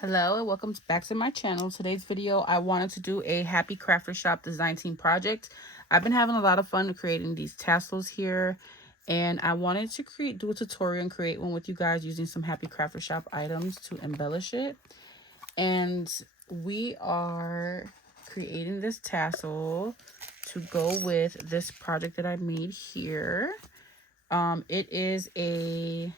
Hello and welcome back to my channel. Today's video, I wanted to do a happy crafter shop design team project. I've been having a lot of fun creating these tassels here, and I wanted to do a tutorial and create one with you guys using some happy crafter shop items to embellish it. And we are creating this tassel to go with this project that I made here. It is a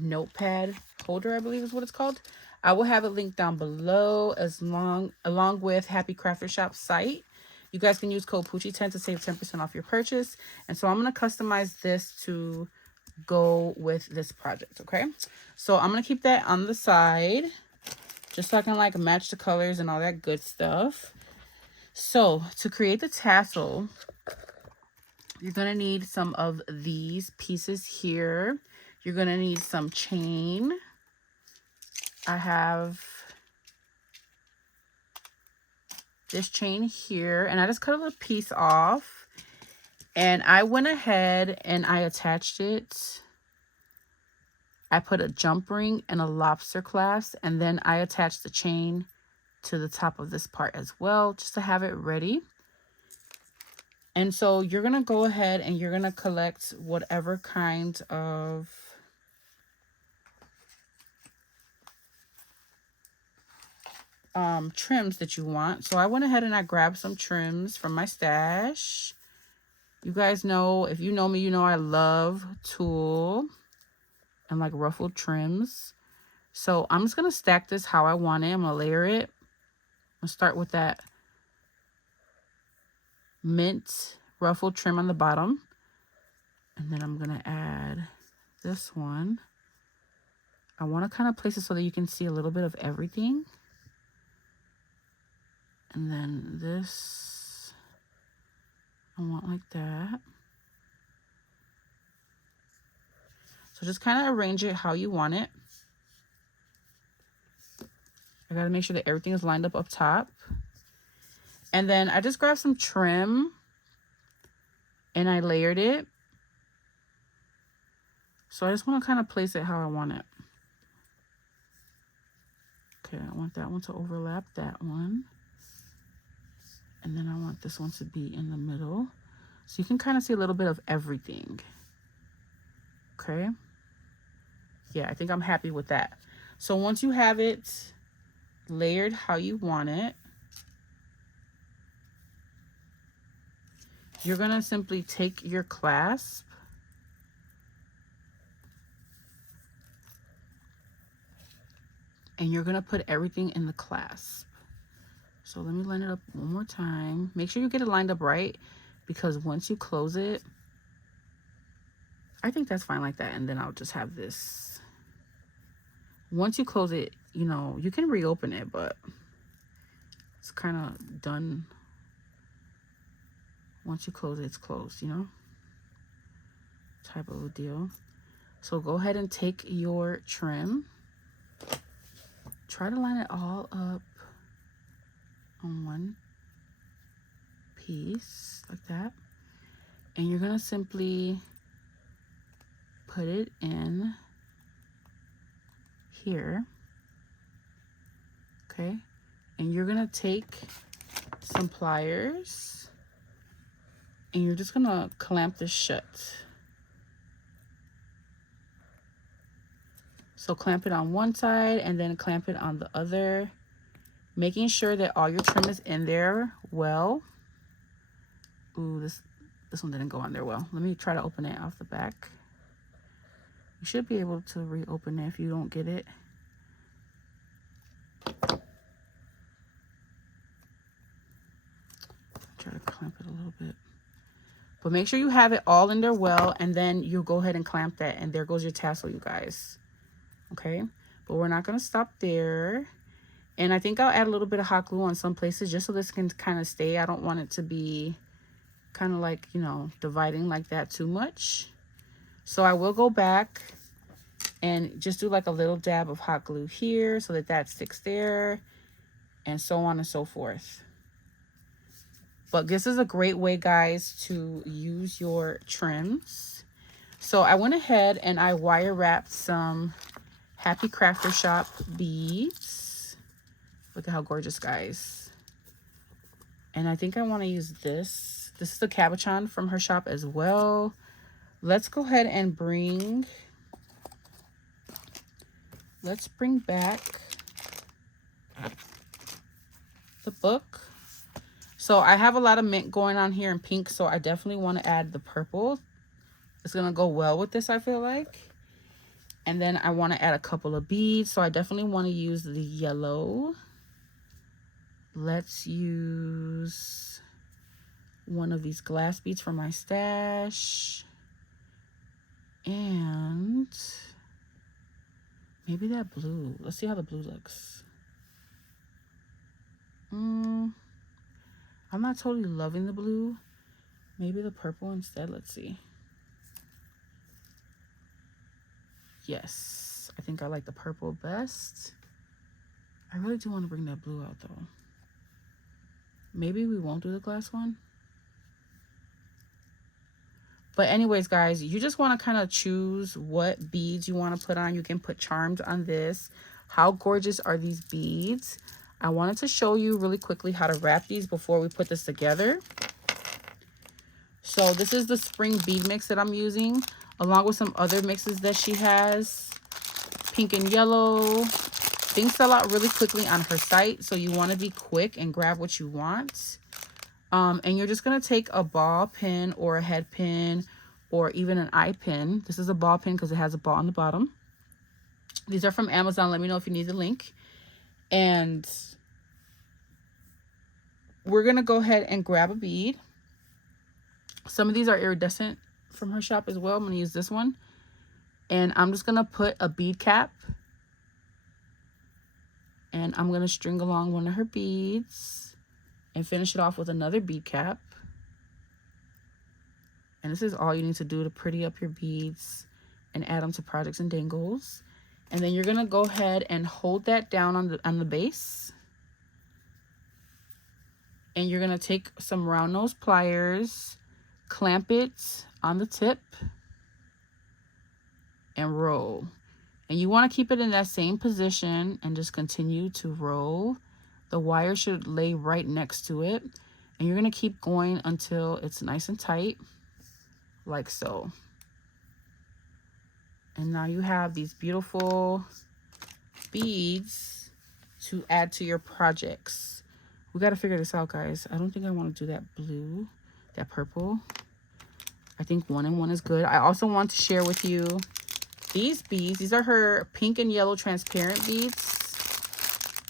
notepad holder, I believe is what it's called. I will have it linked down below along with Happy Crafter Shop site. You guys can use code Poochie10 to save 10% off your purchase. And so I'm going to customize this to go with this project, okay? So I'm going to keep that on the side just so I can like match the colors and all that good stuff. So to create the tassel, you're going to need some of these pieces here. You're going to need some chain. I have this chain here, and I just cut a little piece off, and I went ahead and I attached it. I put a jump ring and a lobster clasp, and then I attached the chain to the top of this part as well, just to have it ready. And so you're going to go ahead and you're going to collect whatever kind of trims that you want. So I went ahead and I grabbed some trims from my stash. You guys know, if you know me, you know I love tulle and like ruffled trims. So I'm just going to stack this how I want it. I'm going to layer it. I'm going to start with that mint ruffled trim on the bottom. And then I'm going to add this one. I want to kind of place it so that you can see a little bit of everything. And then this, I want like that. So just kind of arrange it how you want it. I got to make sure that everything is lined up top. And then I just grabbed some trim and I layered it. So I just want to kind of place it how I want it. Okay, I want that one to overlap that one. And then I want this one to be in the middle. So you can kind of see a little bit of everything. Okay. Yeah, I think I'm happy with that. So once you have it layered how you want it, you're going to simply take your clasp and you're going to put everything in the clasp. So let me line it up one more time. Make sure you get it lined up right, because once you close it, I think that's fine like that. And then I'll just have this. Once you close it, you know, you can reopen it, but it's kind of done. Once you close it, it's closed, you know, type of a deal. So go ahead and take your trim. Try to line it all up on one piece like that, and you're gonna simply put it in here. Okay, and you're gonna take some pliers and you're just gonna clamp this shut. So clamp it on one side and then clamp it on the other, making sure that all your trim is in there well. Ooh, this one didn't go on there well. Let me try to open it off the back. You should be able to reopen it if you don't get it. Try to clamp it a little bit. But make sure you have it all in there well, and then you'll go ahead and clamp that, and there goes your tassel, you guys. Okay? But we're not going to stop there. And I think I'll add a little bit of hot glue on some places just so this can kind of stay. I don't want it to be kind of like, you know, dividing like that too much. So I will go back and just do like a little dab of hot glue here so that that sticks there, and so on and so forth. But this is a great way, guys, to use your trims. So I went ahead and I wire wrapped some Happy Crafter Shop beads. Look at how gorgeous, guys. And I think I want to use this. This is the cabochon from her shop as well. Let's go ahead and let's bring back the book. So I have a lot of mint going on here in pink, so I definitely want to add the purple. It's going to go well with this, I feel like. And then I want to add a couple of beads, so I definitely want to use the yellow. Let's use one of these glass beads for my stash. And maybe that blue. Let's see how the blue looks. I'm not totally loving the blue. Maybe the purple instead. Let's see. Yes, I think I like the purple best. I really do want to bring that blue out though. Maybe we won't do the glass one. But anyways, guys, you just want to kind of choose what beads you want to put on. You can put charms on this. How gorgeous are these beads? I wanted to show you really quickly how to wrap these before we put this together. So this is the spring bead mix that I'm using, along with some other mixes that she has. Pink and yellow. Things sell out really quickly on her site, so you want to be quick and grab what you want. And you're just going to take a ball pin or a head pin or even an eye pin. This is a ball pin because it has a ball on the bottom. These are from Amazon. Let me know if you need the link. And we're going to go ahead and grab a bead. Some of these are iridescent from her shop as well. I'm going to use this one. And I'm just going to put a bead cap. And I'm going to string along one of her beads and finish it off with another bead cap. And this is all you need to do to pretty up your beads and add them to projects and dangles. And then you're going to go ahead and hold that down on the base. And you're going to take some round nose pliers, clamp it on the tip, and roll. And you want to keep it in that same position and just continue to roll. The wire should lay right next to it. And you're going to keep going until it's nice and tight, like so. And now you have these beautiful beads to add to your projects. We got to figure this out, guys. I don't think I want to do that blue, that purple. I think 1 and 1 is good. I also want to share with you these beads. These are her pink and yellow transparent beads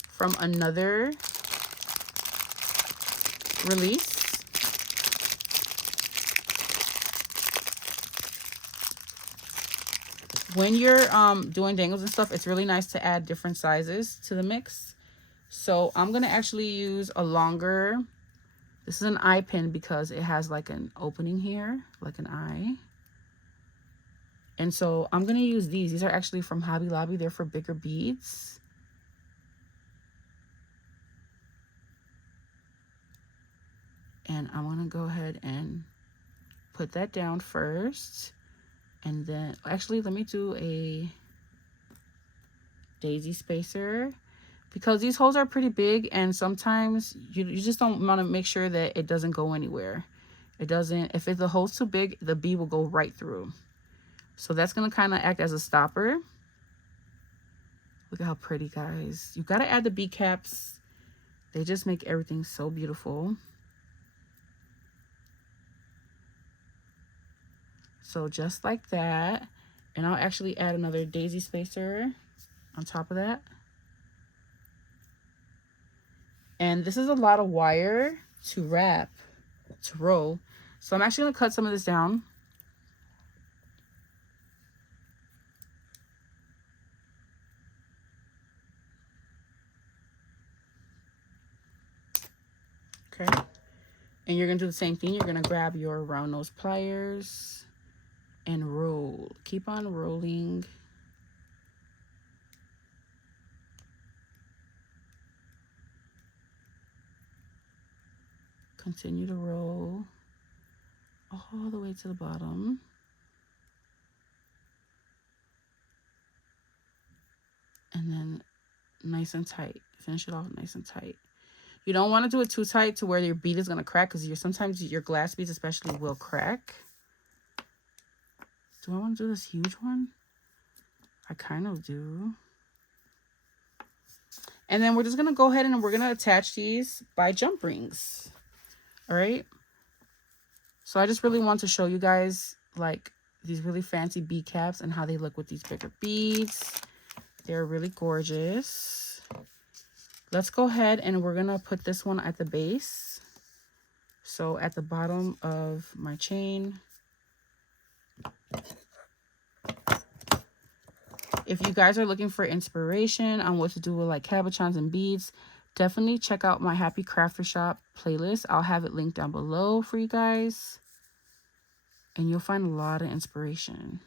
from another release. When you're doing dangles and stuff, it's really nice to add different sizes to the mix. So I'm going to actually use a longer, this is an eye pin because it has like an opening here, like an eye. And so I'm going to use these. These are actually from Hobby Lobby. They're for bigger beads. And I'm going to go ahead and put that down first. And then, actually, let me do a daisy spacer. Because these holes are pretty big. And sometimes you just don't want to make sure that it doesn't go anywhere. It doesn't, if the hole's too big, the bead will go right through. So that's going to kind of act as a stopper. Look at how pretty, guys. You got to add the bead caps. They just make everything so beautiful. So just like that. And I'll actually add another daisy spacer on top of that. And this is a lot of wire to wrap, to roll. So I'm actually going to cut some of this down. Okay. And you're going to do the same thing. You're going to grab your round nose pliers and roll. Keep on rolling. Continue to roll all the way to the bottom. nice and tight. Finish it off nice and tight. You don't want to do it too tight to where your bead is going to crack, because sometimes your glass beads especially will crack. Do I want to do this huge one? I kind of do. And then we're just going to go ahead and we're going to attach these by jump rings. All right. So I just really want to show you guys like these really fancy bead caps and how they look with these bigger beads. They're really gorgeous. Let's go ahead and we're going to put this one at the base. So at the bottom of my chain. If you guys are looking for inspiration on what to do with like cabochons and beads, definitely check out my Happy Crafter Shop playlist. I'll have it linked down below for you guys. And you'll find a lot of inspiration.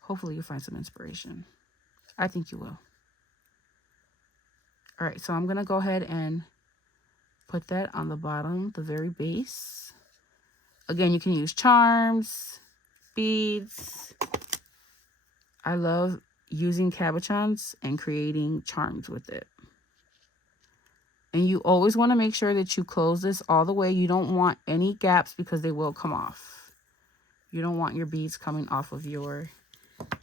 Hopefully you'll find some inspiration. I think you will. All right, so I'm going to go ahead and put that on the bottom, the very base. Again, you can use charms, beads. I love using cabochons and creating charms with it. And you always want to make sure that you close this all the way. You don't want any gaps because they will come off. You don't want your beads coming off of your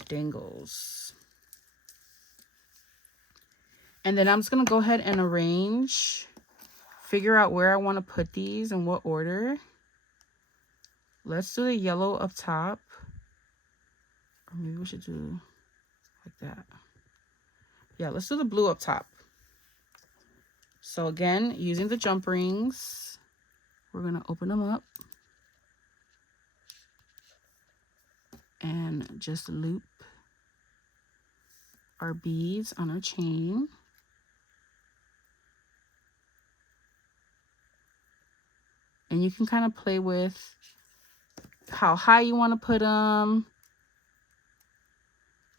dangles. And then I'm just going to go ahead and arrange, figure out where I want to put these and what order. Let's do the yellow up top. Or maybe we should do like that. Yeah, let's do the blue up top. So again, using the jump rings, we're going to open them up and just loop our beads on our chain. And you can kind of play with how high you want to put them.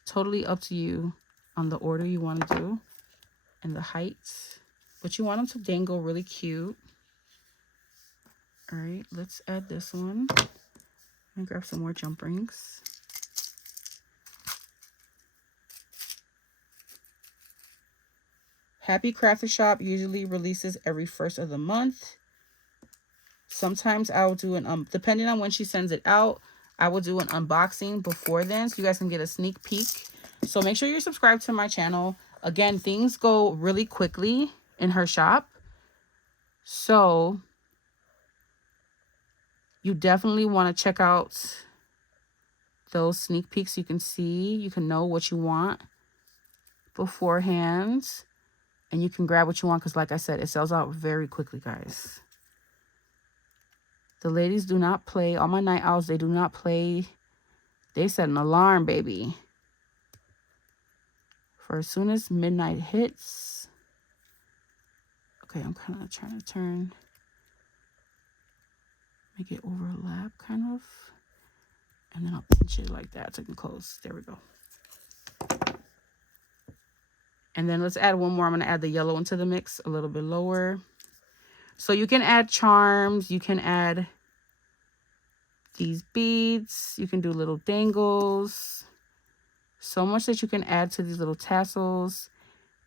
Totally up to you on the order you want to do and the heights. But you want them to dangle really cute. All right, let's add this one. And grab some more jump rings. Happy Crafter Shop usually releases every 1st of the month. Sometimes I'll do an, depending on when she sends it out, I will do an unboxing before then so you guys can get a sneak peek. So make sure you're subscribed to my channel. Again, things go really quickly in her shop. So you definitely want to check out those sneak peeks. You can see, you can know what you want beforehand. And you can grab what you want because like I said, it sells out very quickly, guys. The ladies do not play. All my night owls, they do not play. They set an alarm, baby. For as soon as midnight hits. Okay, I'm kind of trying to turn. Make it overlap, kind of. And then I'll pinch it like that so I can close. There we go. And then let's add one more. I'm going to add the yellow into the mix a little bit lower. So you can add charms. You can add these beads. You can do little dangles. So much that you can add to these little tassels.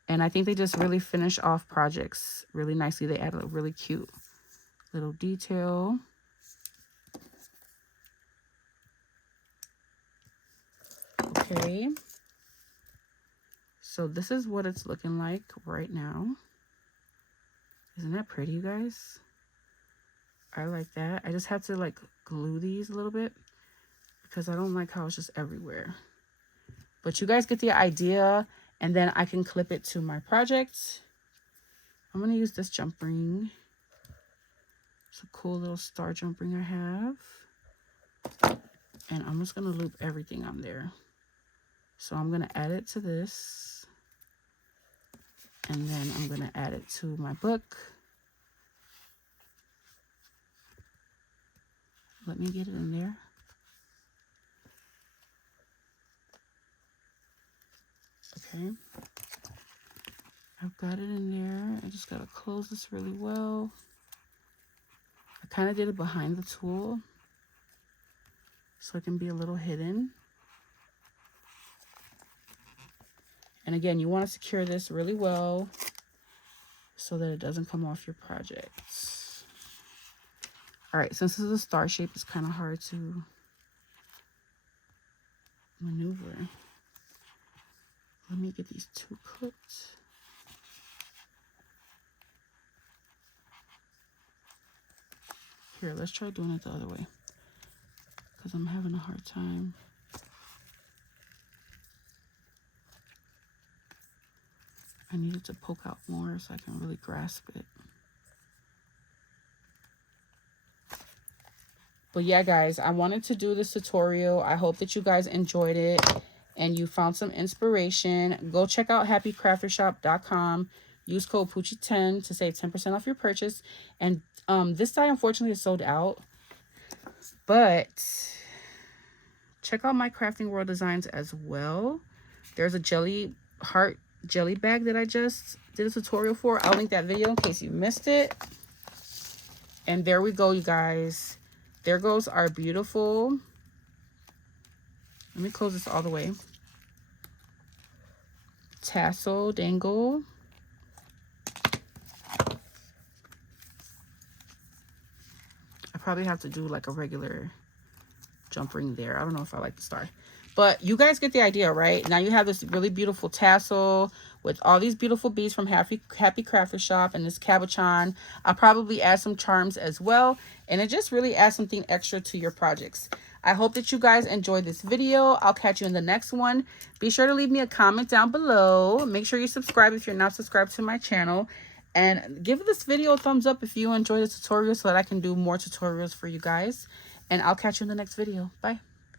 And I think they just really finish off projects really nicely. They add a really cute little detail. Okay. So this is what it's looking like right now. Isn't that pretty, you guys? I like that. I just have to like glue these a little bit because I don't like how it's just everywhere. But you guys get the idea, and then I can clip it to my project. I'm going to use this jump ring. It's a cool little star jump ring I have. And I'm just going to loop everything on there. So I'm going to add it to this. And then I'm going to add it to my book. Let me get it in there. Okay. I've got it in there. I just got to close this really well. I kind of did it behind the tool so it can be a little hidden. And again, you want to secure this really well so that it doesn't come off your projects. All right, since this is a star shape, it's kind of hard to maneuver. Let me get these two cooked. Here, let's try doing it the other way because I'm having a hard time. I need it to poke out more so I can really grasp it. But yeah, guys, I wanted to do this tutorial. I hope that you guys enjoyed it and you found some inspiration. Go check out happycraftershop.com. Use code Poochie10 to save 10% off your purchase. And this die, unfortunately, is sold out. But check out my Crafting World designs as well. There's a jelly heart jelly bag that I just did a tutorial for. I'll link that video in case you missed it. And there we go, you guys. There goes our beautiful, let me close this all the way, tassel dangle. I probably have to do like a regular jump ring there. I don't know if I like the star, but you guys get the idea, right? Now you have this really beautiful tassel with all these beautiful beads from Happy Crafter Shop and this cabochon. I'll probably add some charms as well, and it just really adds something extra to your projects. I hope that you guys enjoyed this video. I'll catch you in the next one. Be sure to leave me a comment down below. Make sure you subscribe if you're not subscribed to my channel, and give this video a thumbs up if you enjoyed the tutorial so that I can do more tutorials for you guys. And I'll catch you in the next video. Bye.